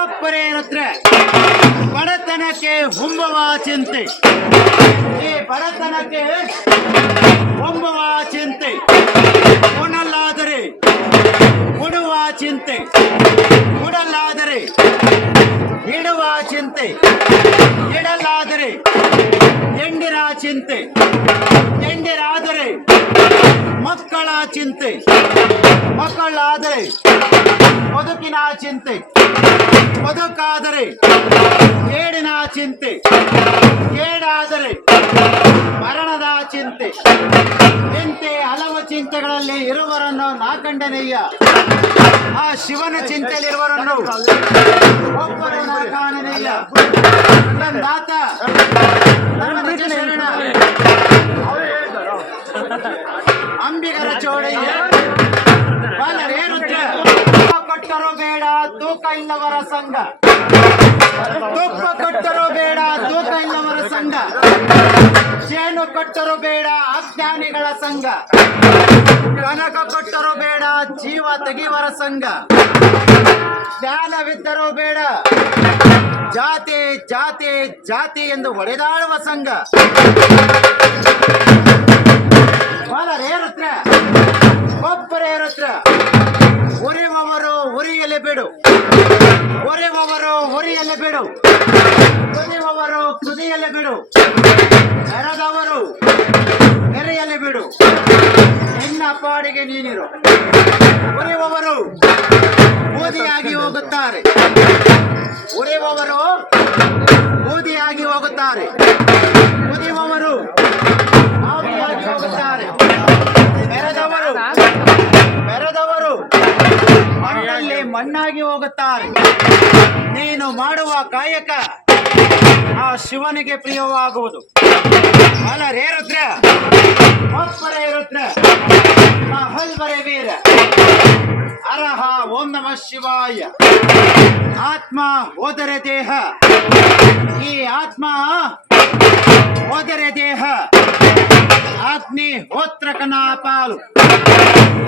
ಒಬ್ಬರೇ ರುದ್ರ ಬಡತನಕ್ಕೆ ಹುಂಬುವ ಚಿಂತೆ, ಈ ಬಡತನಕ್ಕೆ ಹೊಂಬುವ ಚಿಂತೆ, ಕೊಡಲಾದರೆ ಕೊಡುವ ಚಿಂತೆ, ಕೊಡಲಾದರೆ ಇಡುವ ಚಿಂತೆ, ಇಡಲಾದರೆ ಎಂಡಿರ ಚಿಂತೆ, ಎಂಡಿರಾದರೆ ಮಕ್ಕಳ ಚಿಂತೆ, ಮಕ್ಕಳಾದರೆ ಬದುಕಿನ ಚಿಂತೆ, ಬದುಕಾದರೆ ಕೇಡಿನ ಚಿಂತೆ, ಕೇಡಾದರೆ ಮರಣದ ಚಿಂತೆ. ಇಂತೆ ಹಲವು ಚಿಂತೆಗಳಲ್ಲಿ ಇರುವರನ್ನು ನಾ ಕಂಡನಯ್ಯ. ಆ ಶಿವನ ಚಿಂತೆಯಲ್ಲಿರುವರನ್ನು ಒಬ್ಬರು ನಾ ಕಾಣನಯ್ಯ. ನನ್ನಾತ ನನ್ನ ನಿಜ ಶರಣ ಅಂಬಿಗರ ಚೋಡಯ್ಯ. ಬಲರೇ ರುದ್ರ ಕೊಟ್ಟರು ಬೇಡ ತೂಕ ಇಲ್ಲವರ ಸಂಘ, ತುಪ್ಪ ಕೊಟ್ಟರು ಬೇಡ ತೂಕ ಇಲ್ಲವರ ಸಂಘ, ಜೇನು ಕೊಟ್ಟರು ಬೇಡ ಅಜ್ಞಾನಿಗಳ ಸಂಘ, ಕನಕ ಕೊಟ್ಟರು ಬೇಡ ಜೀವ ತೆಗೆಯುವರ ಸಂಘ, ಜ್ಞಾನವಿದ್ದರೂ ಬೇಡ ಜಾತಿ ಜಾತಿ ಜಾತಿ ಎಂದು ಹೊಡೆದಾಡುವ ಸಂಘ. ಬಲರೇ ರುದ್ರ ಒಬ್ಬರೇ ರುದ್ರ ಉರಿಯುವವರು ಉರಿಯಲಿ ಬಿಡು, ಉರಿಯುವವರು ಉರಿಯಲಿ ಬಿಡು, ಕುದಿಯುವವರು ಕುದಿಯಲಿ ಬಿಡು, ನೆರೆದವರು ನೆರೆಯಲಿ ಬಿಡು, ನಿನ್ನ ಪಾಡಿಗೆ ನೀನಿರು. ಉರಿಯುವವರು ಬೂದಿಯಾಗಿ ಹೋಗುತ್ತಾರೆ, ಉರಿಯುವವರು ಬೂದಿಯಾಗಿ ಹೋಗುತ್ತಾರೆ, ಕುದಿಯುವವರು ಆವಿಯಾಗಿ ಹೋಗುತ್ತಾರೆ, ನೆರೆದವರು ಬೆರೆದವರು ಮಣ್ಣಲ್ಲಿ ಮಣ್ಣಾಗಿ ಹೋಗುತ್ತಾರೆ. ನೀನು ಮಾಡುವ ಕಾಯಕ ಆ ಶಿವನಿಗೆ ಪ್ರಿಯವಾಗುವುದು. ಅಲರೇ ರುದ್ರ ಒಬ್ಬರೇ ರುದ್ರ ಹಲ್ವರೇ ವೀರ ಅರಹ ಓಂ ನಮಃ ಶಿವಾಯ. ಆತ್ಮ ಹೋದರೆ ದೇಹ, ಈ ಆತ್ಮ ಹೋದರೆ ದೇಹ ಅಗ್ನಿ ಹೋತ್ರಕನ ಪಾಲು.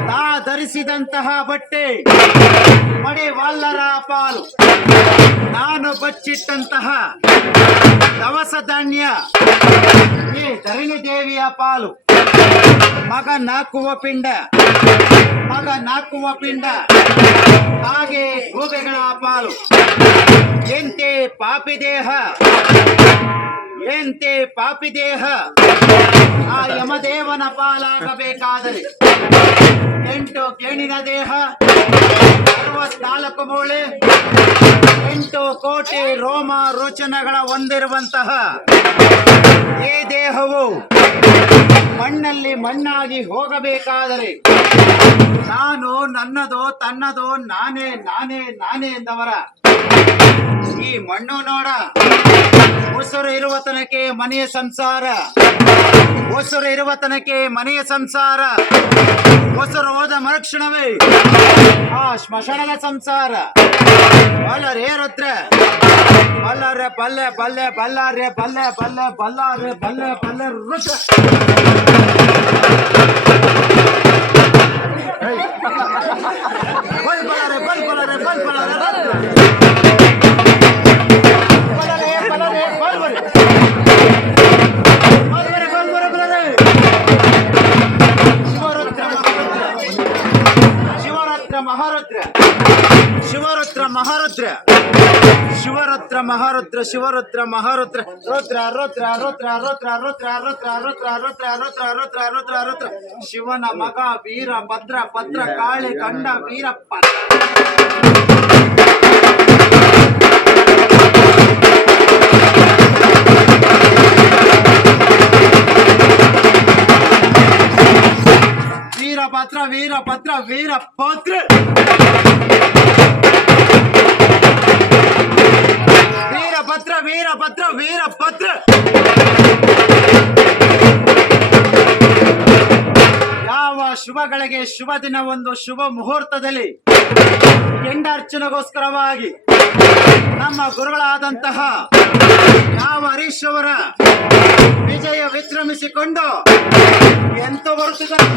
ತಾ ಧರಿಸಿದಂತಹ ಬಟ್ಟೆ ಮಡಿವಾಲ್ಲರ ಪಾಲು. ನಾನು ಬಚ್ಚಿಟ್ಟಂತಹ ದವಸ ಧಾನ್ಯ ಈ ಧರಣಿ ದೇವಿಯ ಪಾಲು. ಮಗ ನಾಕುವ ಪಿಂಡ, ಮಗ ನಾಕುವ ಪಿಂಡ ಹಾಗೆ ಗೂಬೆಗಳ ಪಾಲು. ಎಂತೆ ಪಾಪಿ ದೇಹ, ಎಂತೆ ಪಾಪಿ ದೇಹ ಆ ಯಮದೇವನ ಪಾಲಾಗಬೇಕಾದರೆ 8 ಕೇಣಿನ ದೇಹ, 64 ಮೂಳೆ, 8 ಕೋಟಿ ರೋಮ ರೋಚನಗಳ ಹೊಂದಿರುವಂತಹ ಈ ದೇಹವು ಮಣ್ಣಲ್ಲಿ ಮಣ್ಣಾಗಿ ಹೋಗಬೇಕಾದರೆ ನಾನು ನನ್ನದೋ ತನ್ನದೋ ನಾನೇ ನಾನೇ ನಾನೇ ಎಂದವರ ಈ ಮಣ್ಣು ನೋಡ. ಉಸಿರು ಇರುವ ತನಕ ಮನೆಯ ಸಂಸಾರ, ಉಸಿರು ಇರುವ ತನಕ ಮನೆಯ ಸಂಸಾರ, ಉಸಿರು ಹೋದ ಮರುಕ್ಷಣವೇ ಆ ಸ್ಮಶಾನದ ಸಂಸಾರ. ಬಲ್ಲರೇ ರುದ್ರ ಬಲ್ಲರೆ ಬಲ್ಲೆ ಬಲ್ಲೆ ಬಲ್ಲಾರೆ ಬಲ್ಲೆ ಬಲ್ಲೆ ಬಲ್ಲಾರೆ ಬಲ್ಲೆ ಬಲ್ಲೆ ರುದ್ರ. ಬಲ್ ಬಲರೆ ಬಲ್ ಬಲರೆ ಬಲ್ ಬಲರೆ ಮಹಾರುದ್ರ ಶಿವರುದ್ರ ಮಹಾರುದ್ರ ಶಿವರುದ್ರ ಮಹಾರುದ್ರ ಶಿವರುದ್ರ ಮಹಾರುದ್ರ ರುದ್ರ ರುದ್ರ ರುದ್ರ ರುದ್ರ ರುದ್ರ ರುದ್ರ ರುದ್ರ ರುದ್ರ ರುದ್ರ ರುದ್ರ ರುದ್ರ ರುದ್ರ ಶಿವನ ಮಗ ವೀರ ಭದ್ರ ಭದ್ರ ಕಾಳಿ ಕಂಡ ವೀರಪ್ಪ. ವೀರಭದ್ರ ವೀರಭದ್ರ ವೀರಭದ್ರ ವೀರಭದ್ರ ವೀರಭದ್ರ ವೀರಭದ್ರ. ಯಾವ ಶುಭಗಳಿಗೆ ಶುಭ ದಿನ ಒಂದು ಶುಭ ಮುಹೂರ್ತದಲ್ಲಿ ಕೆಂಡಾರ್ಚನೆಗೋಸ್ಕರವಾಗಿ ನಮ್ಮ ಗುರುಗಳಾದಂತಹ ಯಾವ ಹರೀಶ್ ಅವರ ವಿಜಯ ವಿಜೃಂಭಿಸಿಕೊಂಡು ಎಂತ ಬರುತ್ತಿದ್ದಾರೆ.